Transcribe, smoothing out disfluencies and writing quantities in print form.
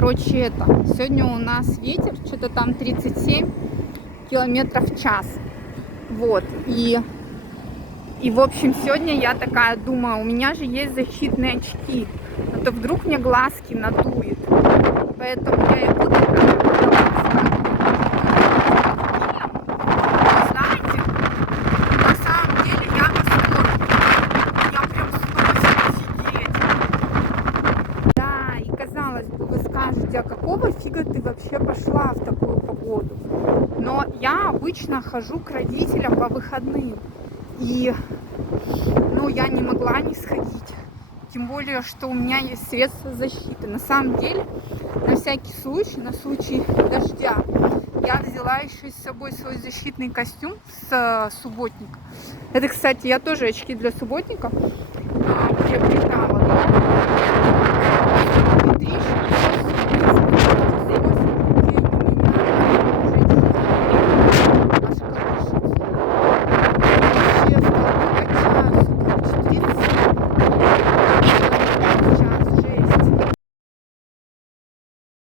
Короче, сегодня у нас ветер, что-то там 37 километров в час. Вот, и в общем, сегодня я такая думаю, у меня же есть защитные очки, а то вдруг мне глазки надует. Поэтому я и буду знаете, на самом деле я в восторге. Я прям снова офигеть. Да, и казалось бы, вы скажете, а какого фига ты вообще пошла в такую погоду? Но я обычно хожу к родителям по выходным. И, я не могла не сходить. Тем более, что у меня есть средства защиты. На самом деле, на всякий случай, на случай дождя, я взяла еще с собой свой защитный костюм с субботника. Это, кстати, я тоже очки для субботника приобретала.